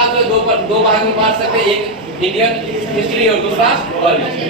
इतिहास जो दो भाग में बांट सकते हैं, एक इंडियन हिस्ट्री और दूसरा वर्ल्ड हिस्ट्री।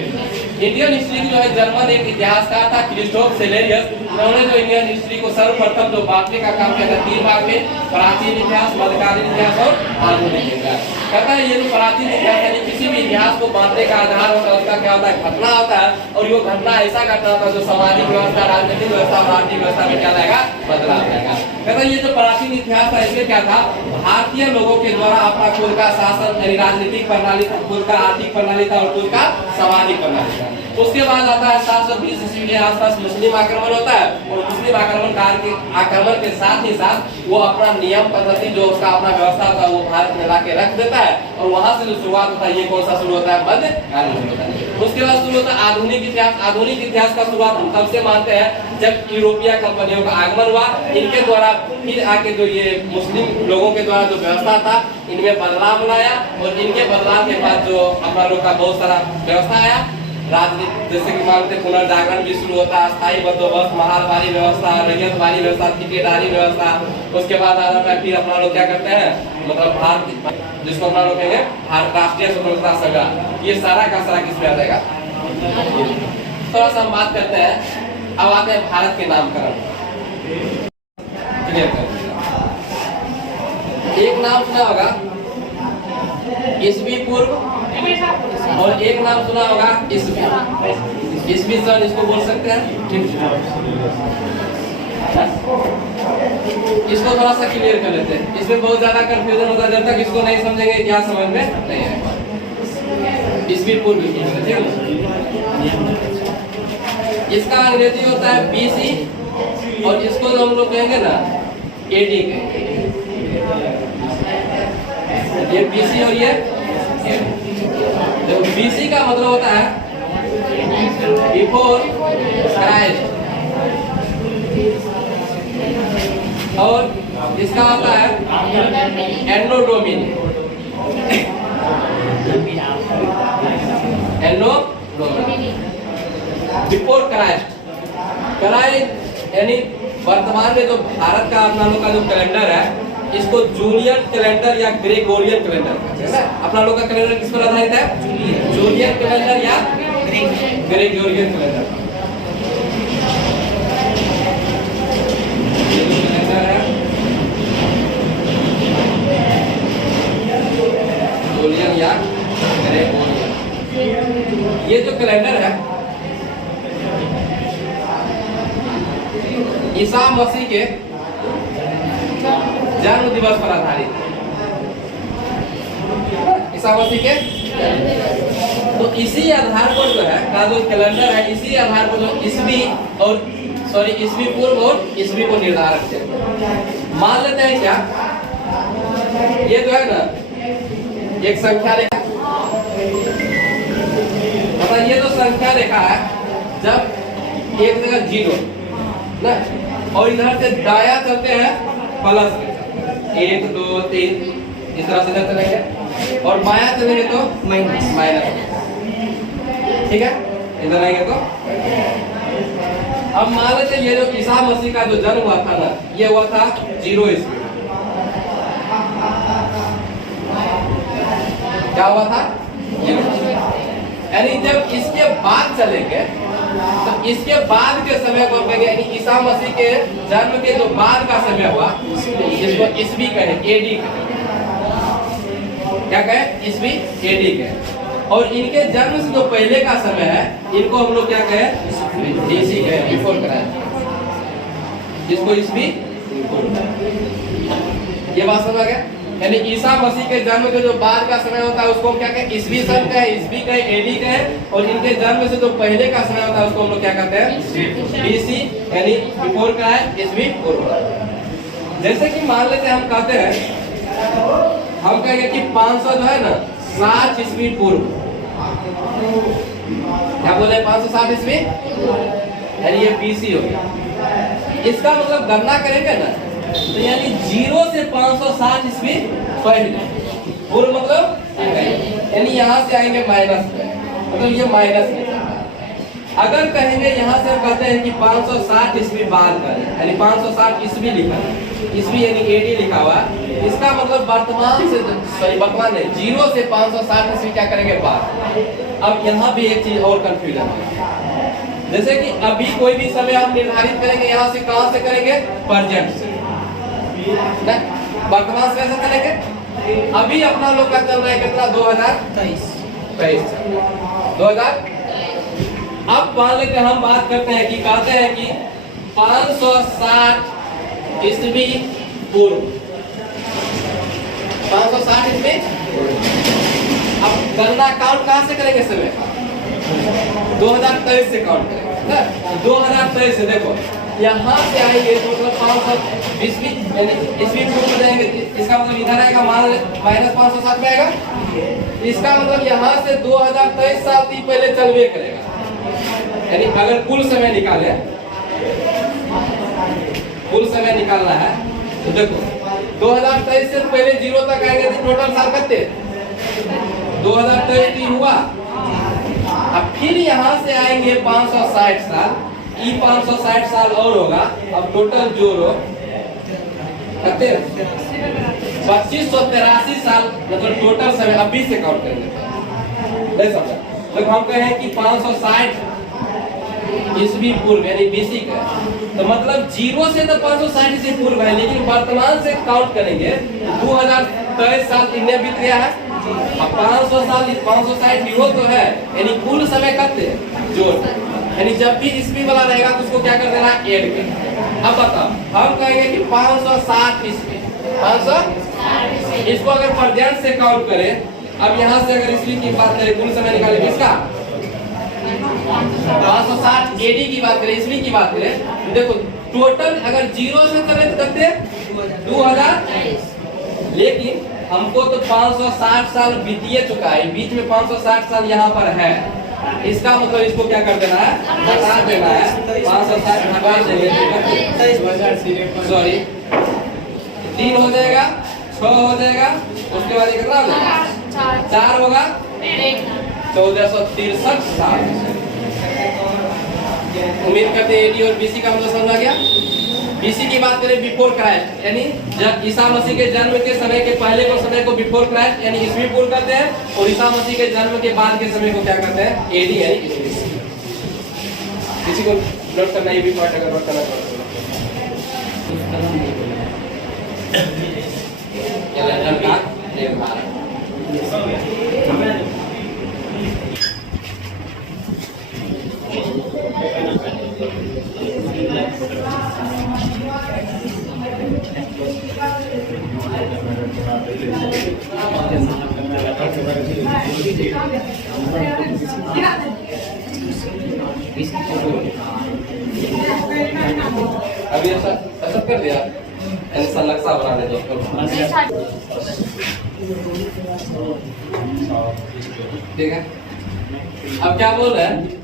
इंडियन हिस्ट्री की जो है जर्मन एक इतिहासकार था क्रिस्टोफ सेलेरियस, उन्होंने जो इंडियन हिस्ट्री को सर्वप्रथम जो बांटने का काम किया था 3 भाग में, प्राचीन इतिहास, मध्यकालीन इतिहास और आधुनिक इतिहास। कहता है ये जो प्राचीन इतिहास है किसी भी इतिहास को बांटने का आधार होता है, उसका क्या होता है, घटना होता है, और ये घटना ऐसा घटना होता है जो सामाजिक व्यवस्था, राजनीतिक व्यवस्था और आर्थिक व्यवस्था में क्या लाएगा, बदलाव लाएगा। कहता है ये जो प्राचीन इतिहास था इसमें क्या था, भारतीय लोगों के द्वारा अपना खुद का शासन, राजनीतिक प्रणाली, खुद का आर्थिक प्रणाली था और खुद का सामाजिक प्रणाली था। उसके बाद आता है 720 ईस्वी के आसपास मुस्लिम आक्रमण होता है, और मुस्लिम आक्रमण के साथ ही साथ वो अपना नियम पद्धति जो उसका अपना व्यवस्था होता है वो भारत में लाके रख देता है, और वहां से जो शुरुआत होता है ये कौन सा शुरू होता है, मध्यकालीन होता है। उसके बाद शुरू होता है आधुनिक इतिहास। आधुनिक इतिहास का शुरुआत हम तब से मानते हैं जब यूरोपीय कंपनियों का आगमन हुआ, इनके द्वारा फिर आके जो ये मुस्लिम लोगों के द्वारा जो व्यवस्था था इनमें बदलाव लाया, और इनके बदलाव के बाद जो अपना लोग का बहुत सारा व्यवस्था आया, राजनीति जैसे कि मानते पुनर्जागरण भी शुरू होता है, स्थायी बंदोबस्त, महालवारी व्यवस्था, रैयतवारी व्यवस्था, ठेकेदारी व्यवस्था। उसके बाद आ जाता है फिर अपना लोग क्या करते हैं, मतलब भारत जिसको अपना लोग कहेंगे भारत राष्ट्रीय स्वतंत्रता संग्राम, ये सारा का सारा किस पे आ जाएगा। थोड़ा सा हम बात करते हैं, अब आते हैं भारत के नामकरण। क्लियर कर, एक नाम सुना होगा ईसवी पूर्व, और एक नाम सुना होगा ईसवी। ईसवी सन इसको बोल सकते हैं। इसको थोड़ा सा क्लियर कर लेते हैं, इसमें बहुत ज्यादा कंफ्यूजन होता है, जब तक इसको नहीं समझेंगे क्या समझ में नहीं आएगा। ईसवी पूर्व, इसका अंग्रेजी होता है बीसी, और इसको जो हम लोग कहेंगे ना एडी कहेंगे। ये बीसी और ये बीसी का मतलब होता है बिफोर क्राइस्ट, और इसका होता है एनो डोमिनी। एनो डोमिनी बिफोर क्राइस्ट। क्राइस्ट यानी वर्तमान में जो भारत का अपना लोग का जो कैलेंडर है इसको जूलियन कैलेंडर या ग्रेगोरियन कैलेंडर है ना। अपना लोग का कैलेंडर किस पर आधारित है, जूलियन कैलेंडर या ग्रेगोरियन कैलेंडर। जूलियन या ग्रेगोरियन, ये जो कैलेंडर है ईसा मसीह के जन्म दिवस पर आधारित है। ईसा मसीह के, तो इसी आधार पर जो है का जो कैलेंडर है, इसी आधार पर जो ईसवी और ईसवी पूर्व और ईसवी को निर्धारित करते मान लेते हैं। क्या ये जो है ना एक संख्या रेखा, मतलब ये जो संख्या रेखा है जब एक जगह 0 ना, और इधर से दाया चलते हैं प्लस 1 2 3 इस तरह से चलेंगे, और बाया चलेंगे तो माइनस। ठीक है, इधर आएंगे तो अब मान लेते ये जो ईसा मसीह का जो जन्म हुआ था ना, ये हुआ था 0 ईस्वी। क्या हुआ था, यानी जब इसके बाद चलेंगे तो इसके बाद के समय को कहेंगे, यानी ईसा मसीह के जन्म के जो बाद का समय हुआ इसको ईसवी कहे, एडी कहे। क्या कहे, ईसवी एडी कहे। और इनके जन्म से जो पहले का समय है इनको हम लोग क्या कहे, बीसी कहे, बिफोर क्राइस्ट, जिसको ईसवी। ये बात समझ गया, यानी ईसा मसीह के जन्म के जो बाद का समय होता है उसको हम क्या कहें, ईसवी सन कहे, ईसवी कहे, एडी कहे, और इनके जन्म से जो पहले का समय होता है उसको हम लोग क्या कहते हैं, बीसी, यानी बिफोर क्राइस्ट, ईसवी पूर्व। जैसे कि मान लेते हैं हम कहते हैं, हम कहेंगे कि 500 जो है ना 60 ईस्वी पूर्व। क्या बोले, 560 ईस्वी, यानी ये बीसी हो गया। इसका मतलब गणना करेंगे ना तो यानी 0 से 560 ईस्वी पहले, पूर्व मतलब, यानी यहाँ से आएंगे माइनस में, मतलब ये माइनस में। अगर कहेंगे यहाँ से हम कहते हैं कि 560 ईस्वी बाद करें, यानी 560 ईस्वी लिखा है, ईस्वी यानी एडी लिखा हुआ, इसका मतलब वर्तमान से, सॉरी वर्तमान नहीं, 0 से 560 ईस्वी क्या करेंगे बाद। अब यहाँ भी एक चीज और कंफ्यूजन है, जैसे कि अभी कोई भी समय हम निर्धारित करेंगे, यहाँ से कहाँ से करेंगे, प्रेजेंट से, वर्तमान से कैसे करेंगे। अभी अपना लोग का चल रहा है कितना, 2023। अब मान लेते हैं, हम बात करते हैं कि कहते हैं कि 560 ईस्वी पूर्व, 560 ईस्वी। अब गणना काउंट कहां से करेंगे समय, 2023 से काउंट करेंगे। 2023 से देखो यहाँ से आएंगे तो मतलब 500 ईस्वी ईस्वी पूर्व जाएंगे, इसका मतलब इधर आएगा माइनस 560 में आएगा, इसका मतलब यहाँ से 2023 साल ही पहले चलवे करेगा। यानी अगर कुल समय निकाले, कुल समय निकालना है तो देखो 2023 से पहले 0 तक आएंगे तो टोटल साल कितने, 2023 हुआ। अब फिर यहाँ से आएंगे 560 साल, ये 560 साल और होगा। अब टोटल जोड़ो कितने, 2583 साल, मतलब टोटल समय अभी से काउंट करेंगे। नहीं समझा, तो हम कहें कि 560 ईस्वी पूर्व यानी बीसी का, तो मतलब 0 से तो 560 ईस्वी पूर्व है, लेकिन वर्तमान से काउंट करेंगे 2023 साल इन्हें बीत गया है। अब 500 साल 560 यूरो तो है, यानी कुल समय कितने जोड़, यानी जब भी ईस्वी वाला रहेगा तो उसको क्या कर देना, ऐड कर। अब बताओ, हम कहेंगे कि 560 ईस्वी, 500 इसको अगर प्रेजेंट से काउंट करें, अब यहाँ से अगर ईस्वी की बात करें, कुल समय निकालेंगे इसका 560 एडी की बात करें, ईस्वी की बात करें, देखो टोटल अगर 0 से चले तो कितने, 2000, लेकिन हमको तो 560 साल बीतिए चुका है, बीच में 560 साल यहाँ पर है, इसका मतलब इसको क्या कर देना है, हटा देना है। 560 हटा देंगे, सॉरी 3 हो जाएगा, 6 हो जाएगा, उसके बाद कितना हो जाएगा, 4 होगा, 1463 साल। उम्मीद करते हैं एडी और बीसी का मतलब समझ आ गया। बीसी की बात करें, बिफोर क्राइस्ट, यानी जब ईसा मसीह के जन्म के समय के पहले को समय को बिफोर क्राइस्ट यानी ईस्वी पूर्व करते हैं, और ईसा मसीह के जन्म के बाद के समय को क्या करते हैं, एडी यानी ईस्वी। किसी को नोट करना, ये भी पॉइंट अगर नोट करना चाहते अभी ऐसा कर दिया, ऐसा नक्शा बनाने दो। ठीक है, अब क्या बोल रहे हैं,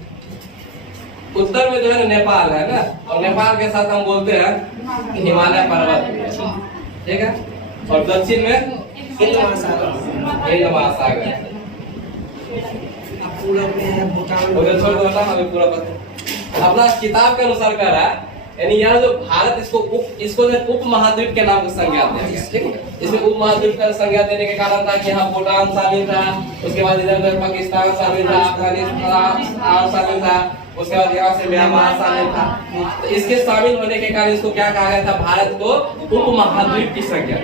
उत्तर में जो है नेपाल है ना, और नेपाल के साथ हम बोलते हैं हिमालय पर्वत, ठीक है, और दक्षिण में हिंद महासागर। उधर छोड़ दो, हमें पूरा पता। अपना किताब के अनुसार कह रहा है, यानी यहाँ जो भारत, इसको उप महाद्वीप के नाम से संज्ञा दिया गया, ठीक है। इसमें उप महाद्वीप का संज्ञा देने के कारण था कि यहाँ भूटान शामिल था, उसके बाद इधर पाकिस्तान शामिल था, अफगानिस्तान शामिल था, उसके बाद यहाँ से म्यांमार शामिल था। तो इसके शामिल होने के कारण इसको क्या कहा गया था, भारत को उप महाद्वीप की संज्ञा,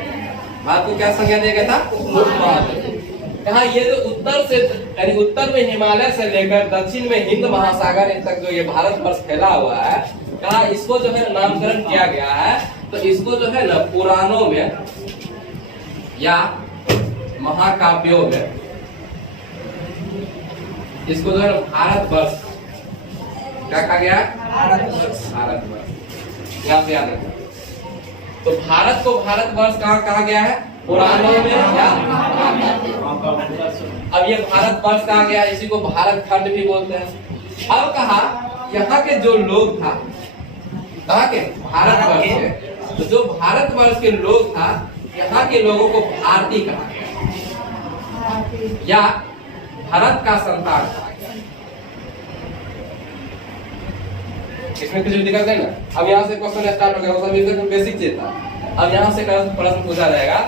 भारत को क्या संज्ञा दिया गया था, उप महाद्वीप। कहा ये जो उत्तर से, यानी उत्तर में हिमालय से लेकर दक्षिण में हिंद महासागर तक जो ये भारत वर्ष फैला हुआ है, कहा इसको जो है नामकरण किया गया है। तो इसको जो है ना पुराणों में या महाकाव्यों में इसको जो है भारत वर्ष क्या कहा गया, भारत वर्ष, यहाँ से याद रखना। तो भारत को भारत वर्ष कहाँ कहा गया है, पुराणों में या। अब ये भारत वर्ष कहा गया, इसी को भारत खंड भी बोलते हैं। अब कहा यहाँ के जो लोग था, कहा के भारत वर्ष के, तो जो भारत वर्ष के लोग था, यहाँ के लोगों को भारतीय कहा गया या भारत का संतान कहा गया। इसमें कुछ भी दिक्कत नहीं ना। अब यहाँ से क्वेश्चन स्टार्ट हो गया, मतलब इसमें बेसिक चीज था। अब यहाँ से प्रश्न पूछा जाएगा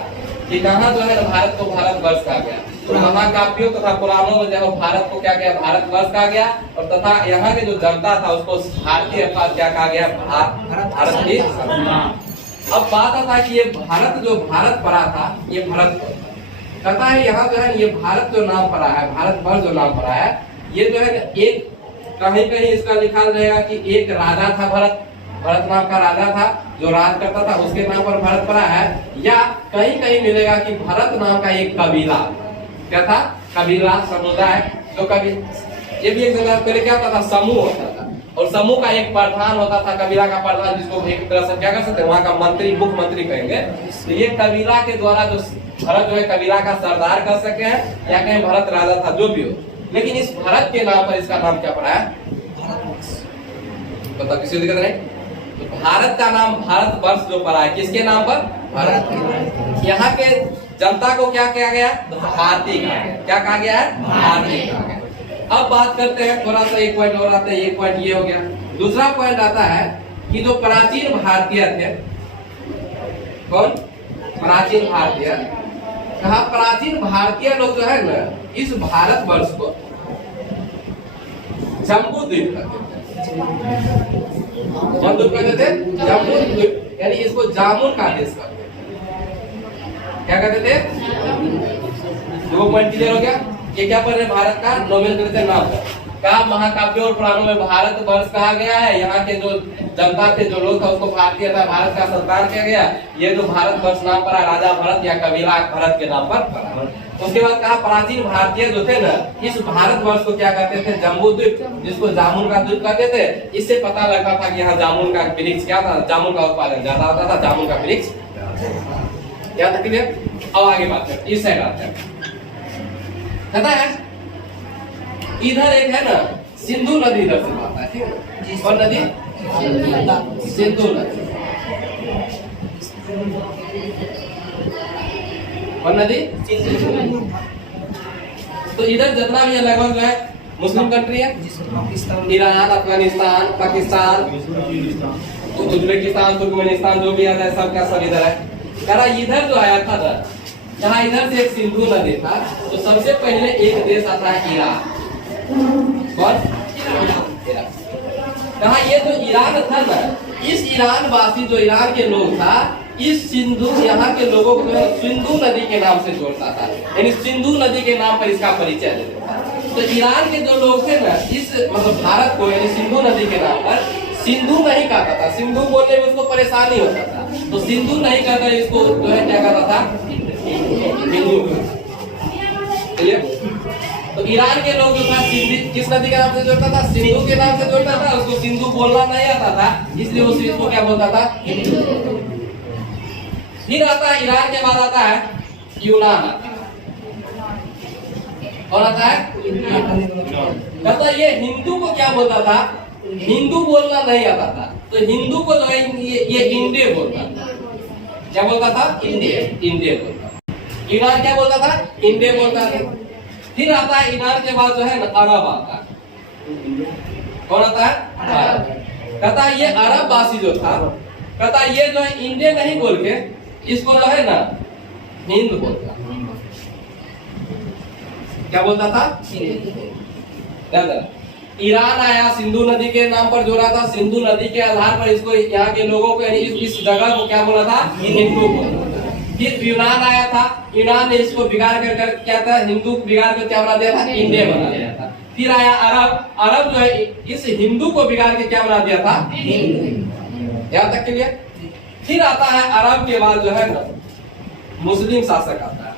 कि कहाँ जो है ना भारत को भारतवर्ष कहा गया। तो महाकाव्यों तथा पुराणों में जो भारत को क्या गया, भारतवर्ष कहा गया, और तथा यहाँ के जो जनता था उसको भारतीय अर्थात क्या कहा गया, भारत की। अब बात आता है कि ये भारत जो भारत पड़ा था, ये भारत कहता है यहाँ जो है ये भारत जो नाम पड़ा है, भारतवर्ष जो नाम पड़ा है, ये जो है एक कहीं कहीं इसका लिखा रहेगा कि एक राजा था भरत, भरत नाम का राजा था जो राज करता था, उसके नाम पर भारत पड़ा है। या कहीं कहीं मिलेगा कि भरत नाम का एक कबीला, क्या था, कबीला समुदाय, जो कभी ये भी एक जगह पहले क्या होता था, समूह होता था, और समूह का एक प्रधान होता था, कबीला का प्रधान, जिसको एक तरह से क्या कर सकते हैं, वहाँ का मंत्री, मुख्यमंत्री कहेंगे। तो ये कबीला के द्वारा जो भरत जो है कबीला का सरदार कर सके हैं, या कहीं भरत राजा था, जो भी हो, लेकिन इस भरत के नाम पर इसका नाम क्या पड़ा है, बताओ, किसी दिक्कत नहीं। तो भारत का नाम भारतवर्ष जो पड़ा है किसके नाम पर, भारत। यहाँ के जनता को क्या कहा गया, भारतीय कहा गया। क्या कहा गया है, भारतीय कहा गया। अब बात करते हैं थोड़ा सा, एक पॉइंट और आता है, एक पॉइंट ये हो गया। दूसरा पॉइंट आता है कि जो प्राचीन भारतीय थे, कौन, प्राचीन भारतीय, कहा प्राचीन भारतीय लोग जो है ना इस भारतवर्ष को जम्बू द्वीप कहते थे, जम्बू द्वीप, यानी इसको जामुन का देश कहते थे। क्या कहते थे, दो पॉइंट क्लियर हो गया। ये क्या पढ़ रहे, भारत का नोमेनक्लेचर नाम है। कहा महाकाव्यों और पुराणों में भारतवर्ष कहा गया है, यहाँ के जो जनता थे, जो लोग था, उसको भारतीय था, भारत का संतान किया गया। ये जो भारतवर्ष नाम पड़ा राजा भरत या कबीला भरत के नाम पर पड़ा। उसके बाद कहा प्राचीन भारतीय जो थे ना इस भारतवर्ष को क्या कहते थे, जम्बू द्वीप, जिसको जामुन का द्वीप कहते थे। इससे पता लगता था कि यहाँ जामुन का वृक्ष क्या था, जामुन का उत्पादन ज्यादा होता था, जामुन का वृक्ष। क्या था क्लियर। अब आगे बात करते, इस साइड आते हैं। पता है इधर एक है ना सिंधु नदी, इधर से आता है, ठीक है। कौन नदी, सिंधु नदी। कौन नदी, तो इधर जितना भी लगभग जो है मुस्लिम कंट्री है, Iran, Afghanistan, Pakistan, Uzbekistan, Turkmenistan, जो भी आता है सब क्या सब इधर है। कह इधर जो आया था ना, जहाँ इधर से एक सिंधु नदी था, तो सबसे पहले एक देश आता है ईरान। कौन, ईरान। कहा ये जो ईरान था ना, इस ईरान वासी जो ईरान के लोग था, इस सिंधु यहाँ के लोगों को सिंधु नदी के नाम से जोड़ता था, यानी सिंधु नदी के नाम पर इसका परिचय देता था। तो ईरान के जो लोग थे ना इस मतलब भारत को यानी सिंधु नदी के नाम पर सिंधु नहीं कहता था, सिंधु बोलने में उसको परेशानी होता था, तो सिंधु नहीं कहता, इसको जो है क्या कहता था, हिंदू। तो ईरान के लोग जो था किस नदी के नाम से जोड़ता था, सिंधु के नाम से जोड़ता था, उसको सिंधु बोलना नहीं आता था, इसलिए उस इसको क्या बोलता था, फिर आता है ईरान के बाद आता है यूनान। और आता है कहता ये हिंदू को क्या बोलता था, हिंदू बोलना नहीं आता था, तो हिंदू को जो है ये इंडिया बोलता था। क्या बोलता था, इंडिया बोलता। ईरान क्या बोलता था, इंडिया बोलता था। फिर आता है ईरान के बाद जो है अरब आता है। कौन आता है, अरब। कहता है ये अरब वासी जो था, कहता है ये जो है इंडिया नहीं बोल के इसको जो है ना हिंद बोलता। क्या बोलता था, ईरान आया, सिंधु नदी के नाम पर जोड़ा था, सिंधु नदी के आधार पर इसको यहाँ के लोगों को इस जगह को क्या बोला था, हिंदू बोला था। फिर यूनान आया था, यूनान ने इसको बिगाड़ कर क्या था, हिंदू बिगाड़ कर क्या बना दिया था, इंडिया बना दिया था। फिर आया अरब, अरब जो है इस हिंदू को बिगाड़ के क्या बना दिया था, यहाँ तक के लिए। फिर आता है अरब के बाद जो है ना मुस्लिम शासक आता है।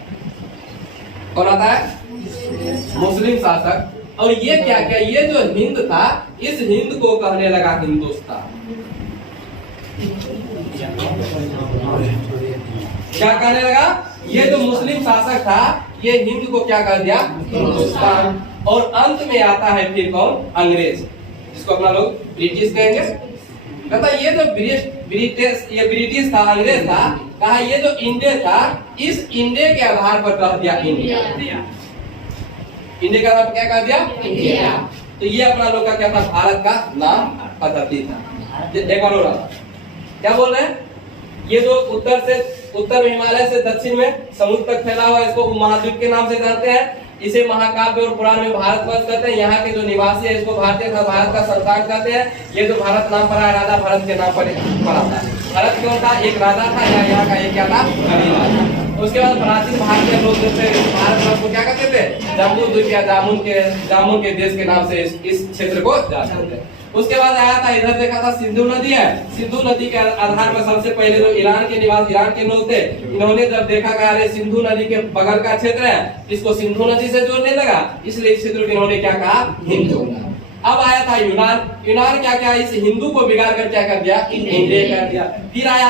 कौन आता है, मुस्लिम शासक। और ये क्या क्या, ये जो हिंद था इस हिंद को कहने लगा हिंदुस्तान। क्या कहने लगा, ये जो मुस्लिम शासक था ये हिंद को क्या कर दिया, हिंदुस्तान। और अंत में आता है फिर कौन, अंग्रेज, जिसको अपना लोग ब्रिटिश कहेंगे। कहता ये जो ब्रिटिश था, अंग्रेज था, कहा ये जो इंडिया था इस इंडिया के आधार पर कह दिया इंडिया। इंडिया का नाम क्या कह दिया, इंडिया। तो ये अपना लोग का क्या था, भारत का नाम। पद्धति था, डेकालो राजा। क्या बोल रहे हैं? ये जो उत्तर हिमालय से दक्षिण में समुद्र तक फैला हुआ, इसको महाद्वीप के नाम से जानते हैं। इसे महाकाव्य और पुराण में भारतवर्ष कहते हैं। यहाँ के जो निवासी है इसको भारतीय था, भारत का संतान कहते हैं। ये जो भारत नाम पड़ा, राजा भरत के नाम पर पड़ा था। भरत क्यों था? एक राजा था, या यहाँ का एक क्या था? कबीला था। उसके बाद प्राचीन भारतीय लोग जैसे भारतवर्ष को क्या कहते थे? जम्बू द्वीप या जामुन के देश के नाम से इस क्षेत्र को जानते थे। उसके बाद आया था, इधर देखा था सिंधु नदी है। सिंधु नदी के आधार पर सबसे पहले जो ईरान के लोग थे, इन्होंने जब देखा कि अरे सिंधु नदी के बगल का क्षेत्र है, इसको सिंधु नदी से जोड़ने लगा, इसलिए इस क्षेत्र को इन्होंने क्या कहा? हिंदू। अब आया था यूनान क्या क्या इस हिंदू को बिगाड़ कर क्या कर दिया? इंडिया कर दिया। फिर आया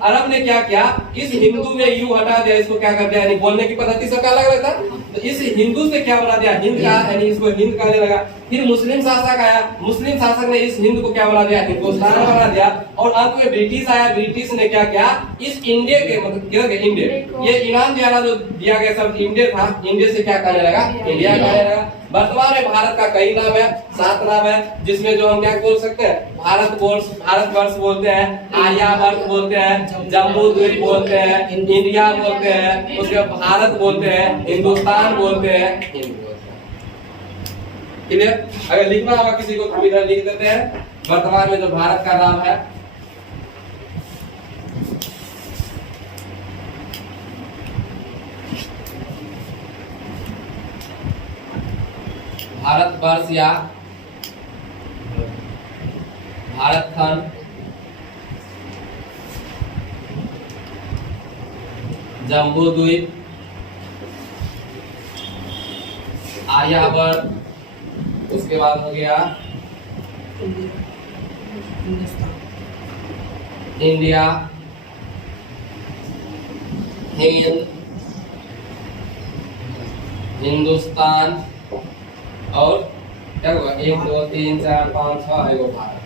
अरब ने क्या किया? इस हिंदू में यू हटा दिया, इसको क्या कर दिया? यानी बोलने की पद्धति सबका अलग अलग था, तो इस हिंदू से क्या बना दिया? हिंद का, यानी इसको हिंद कहने लगा। फिर मुस्लिम शासक आया, मुस्लिम शासक ने इस हिंद को क्या बना दिया? हिंदुस्तान बना दिया। और अंत में ब्रिटिश आया, ब्रिटिश ने क्या किया? इस इंडिया के मतलब इंडिया, ये ईरान द्वारा जो दिया गया सब इंडिया था, इंडिया से क्या कहने लगा? इंडिया कहने लगा। वर्तमान में भारत का कई नाम है, 7 नाम है, जिसमें जो हम क्या बोल सकते हैं? भारतवर्ष बोलते हैं, आर्यावर्त बोलते हैं, जम्बू द्वीप बोलते हैं, इंडिया बोलते हैं, उसके बाद भारत बोलते हैं, हिंदुस्तान बोलते हैं, हिंद बोलते हैं। क्लियर? अगर लिखना होगा किसी को तो इधर लिख देते हैं। वर्तमान में जो भारत का नाम है, भारतवर्ष या भारत खंड, जम्बू द्वीप, आर्यावर्त, उसके बाद हो गया इंडिया, हिंद, हिंदुस्तान, और क्या हुआ? 1 2 3 4 5 6 है वो भारत।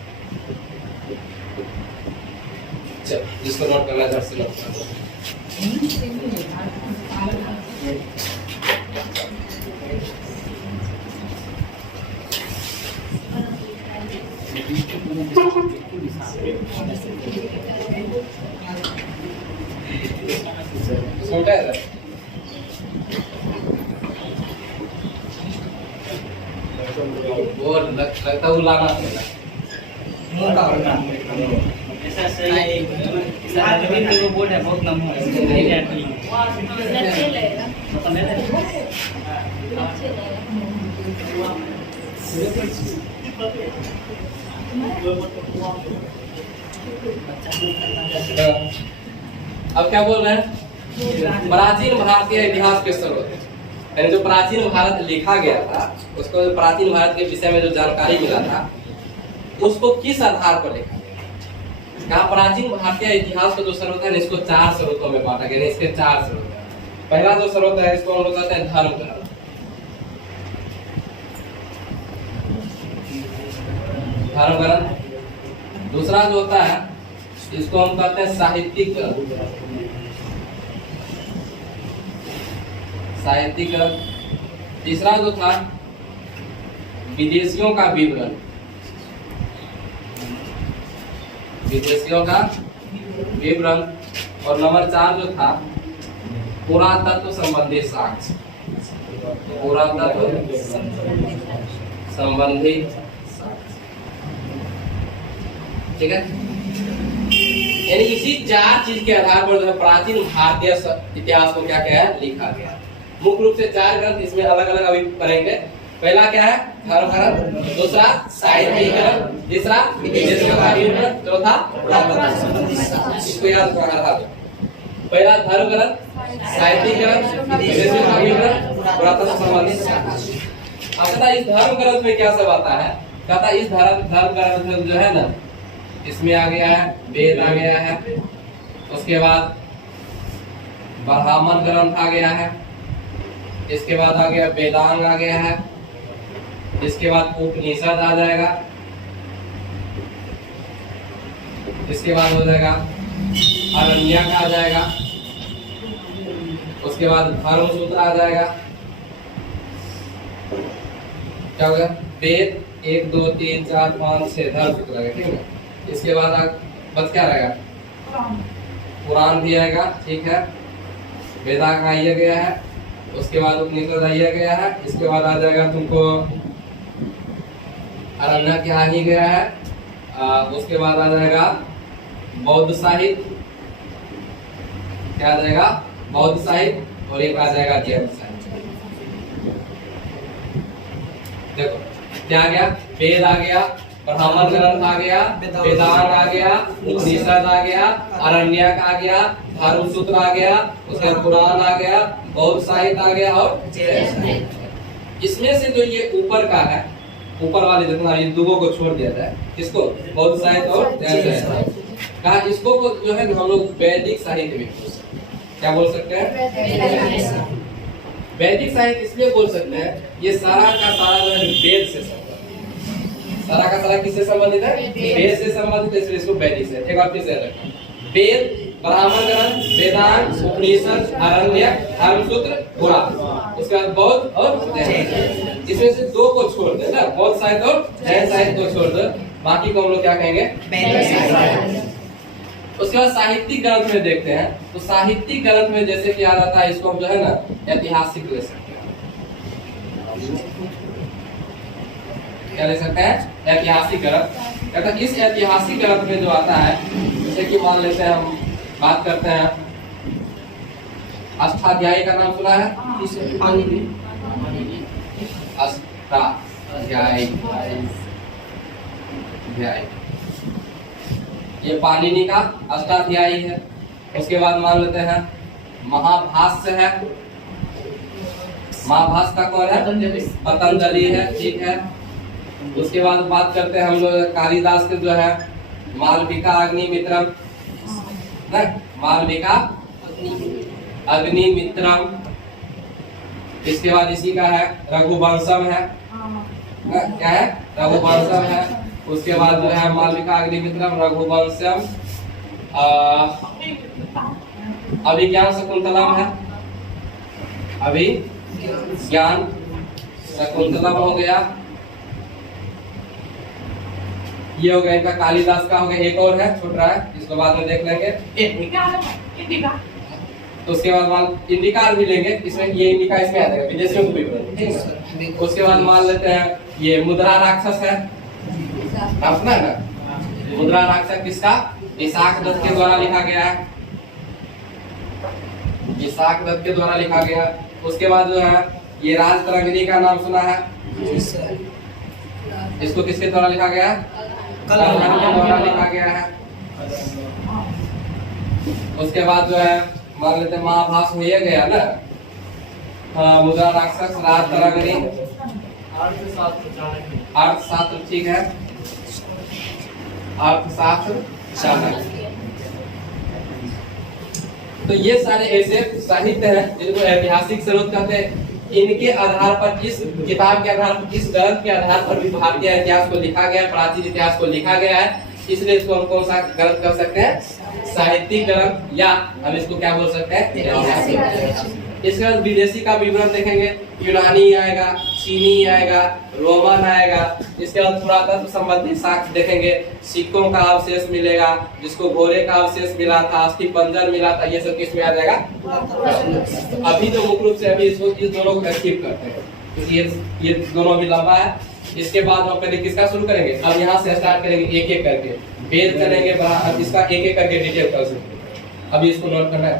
चल इसको नोट करना है, से नोट कर दो। छोटा है वो लगता है लाना पड़ेगा। ऐसा सही वो बोर्ड है बहुत लंबा है। अब क्या बोल रहे हैं? प्राचीन भारतीय इतिहास के स्रोत, यानी जो प्राचीन भारत लिखा गया था, उसको प्राचीन भारत के विषय में जो जानकारी मिला था, उसको किस आधार पर लिखा गया? कहा प्राचीन भारतीय इतिहास का जो स्रोत है, इसको 4 स्रोतों में बांटा गया। इसके 4 स्रोत है। पहला जो स्रोत है, इसको हम लोग कहते हैं धर्म ग्रंथ। धर्म ग्रंथ। दूसरा जो होता है, इसको हम कहते हैं साहित्यिक ग्रंथ। साहित्यिक ग्रंथ। तीसरा जो था, विदेशियों का विवरण। विदेशियों का विवरण। और नंबर 4 जो था, पुरातत्व संबंधी साक्ष्य। पुरातत्व संबंधी साक्ष्य। ठीक है, यानी इसी 4 चीज के आधार पर जो है प्राचीन भारतीय इतिहास को क्या क्या है लिखा गया। मुख्य रूप से 4 ग्रंथ, इसमें अलग अलग अभी पढ़ेंगे। पहला क्या है? धर्म ग्रंथ। दूसरा साहित्यिक ग्रंथ। तीसरा विदेशियों का विवरण। चौथा इसको याद रखा दो। पहला धर्म ग्रंथ, साहित्यिक ग्रंथ, विदेशियों का विवरण, पुरातत्व संबंधी साक्ष्य। अच्छा, इस धर्म ग्रंथ में क्या सब आता है? कहता इस धर्म ग्रंथ में जो है ना, इसमें आ गया है वेद आ गया है, उसके बाद ब्राह्मण ग्रंथ आ गया है, इसके बाद आ गया वेदांग आ गया है, इसके बाद उपनिषद आ जाएगा, इसके बाद हो जाएगा आरण्यक आ जाएगा, उसके बाद धर्म सूत्र आ जाएगा। क्या हो गया? वेद, 1 2 3 4 5 6 धर्म सूत्र आएगा, ठीक है। इसके बाद बस क्या रहेगा, पुराण भी आएगा, ठीक है। वेदा का आइया गया है, उसके बाद उपनिषद आइया गया है, इसके बाद आ जाएगा तुमको अरण्य क्या ही गया है, उसके बाद आ जाएगा बौद्ध साहित्य, क्या आ जाएगा बौद्ध साहित्य, और एक आ जाएगा जैन साहित्य। देखो क्या आ गया, वेद आ गया, ब्राह्मण ग्रंथ आ गया, वेदांत आ गया, उपनिषद आ गया, अरण्यक आ गया, धर्म सूत्र आ गया, उसके बाद पुराण आ गया, बौद्ध साहित्य आ गया और जैन साहित्य। इसमें से जो ये ऊपर का है, ऊपर वाले जितना ये दुगो को छोड़ दिया जाए, किसको, बौद्ध साहित्य और जैन साहित्य का, इसको जो है हम लोग वैदिक साहित्य में क्या बोल सकते हैं, वैदिक साहित्य इसलिए बोल सकते हैं, ये सारा का सारा जो है वेद से संबंधित, सारा का सारा किससे संबंधित है, वेद से संबंधित, इसलिए इसको वैदिक से। एक बार फिर से रखें, वेद, ब्राह्मण ग्रंथ, वेदांत, उपनिषद, अरण्यक, धर्मसूत्र, पुराण, उसके बाद बौद्ध और जैन, इसमें से दो को छोड़ दे ना, बौद्ध साहित्य और जैन साहित्य को छोड़ दो, बाकी को हम लोग क्या कहेंगे, उसके बाद साहित्यिक ग्रंथ में देखते हैं, तो साहित्यिक ग्रंथ में जैसे कि आ जाता है, इसको हम जो है ना ऐतिहासिक ले सकते हैं, क्या ले सकते हैं, ऐतिहासिक ग्रंथ। कहता है इस ऐतिहासिक ग्रंथ में जो आता है, जैसे कि मान लेते हैं हम बात करते हैं, अष्टाध्यायी का नाम सुना है, अष्टाध्यायी, ये पाणिनि का अष्टाध्यायी है। उसके बाद मान लेते हैं महाभाष्य है, महाभाष्य का कौन है, पतंजलि है, ठीक है। उसके बाद बात करते हैं हम लोग कालिदास के जो है मालविका अग्निमित्रम, मालविका अग्निमित्रम। इसके बाद इसी का है रघुवंशम है, क्या है, रघुवंशम है। उसके बाद जो है मालविका अग्निमित्रम, रघुवंशम, अभिज्ञान शकुंतलम है, अभिज्ञान शकुंतलम हो गया, ये हो गया इनका, कालिदास का हो गया। एक और है छूट रहा है, इसको बाद में देख लेंगे। तो उसके बाद इंडिका भी लेंगे, इसमें ये इंडिका इसमें आ जाएगा, विदेशियों को भी ठीक है। उसके बाद मान लेते हैं ये मुद्रा राक्षस है, नाम सुना है ना, मुद्रा राक्षस किसका, इसाक दत्त के द्वारा लिखा गया है, इसाक दत्त के द्वारा लिखा गया। उसके बाद जो है ये राजतरंगिणी का नाम सुना है, इसको किसके द्वारा लिखा गया है, कलहन के द्वारा लिखा गया है। उसके बाद जो है मान लेते हैं महाभाष्य में ये गया ना, मुद्रा राक्षस, राजतरंगिणी, अर्थशास्त्र, ठीक है, अर्थशास्त्र, चाणक्य। तो ये सारे ऐसे साहित्य हैं जिनको ऐतिहासिक स्रोत कहते हैं। इनके आधार पर, इस किताब के आधार पर, इस ग्रंथ के आधार पर भी भारतीय इतिहास को लिखा गया है, प्राचीन इतिहास को लिखा गया है। इसलिए इसको हम कौन सा ग्रंथ कर सकते हैं, साहित्यिक ग्रंथ, या हम इसको क्या बोल सकते हैं, ऐतिहासिक। इसके बाद विदेशी का विवरण देखेंगे, यूनानी आएगा, चीनी आएगा, रोमन आएगा। इसके बाद पुरातत्व संबंधी साक्ष्य देखेंगे, सिक्कों का अवशेष मिलेगा, जिसको घोड़े का अवशेष मिला था, अस्थि पंजर मिला था, ये सब किस में आ जाएगा। अभी तो मुख्य रूप से अभी इस दोनों को स्किप करते हैं, क्योंकि ये दोनों भी लंबा है। इसके बाद हम पहले किसका शुरू करेंगे, अब यहाँ से स्टार्ट करेंगे एक एक करके, वेद करेंगे, इसका एक एक करके डिटेल कर सकते। अभी इसको नोट करना है।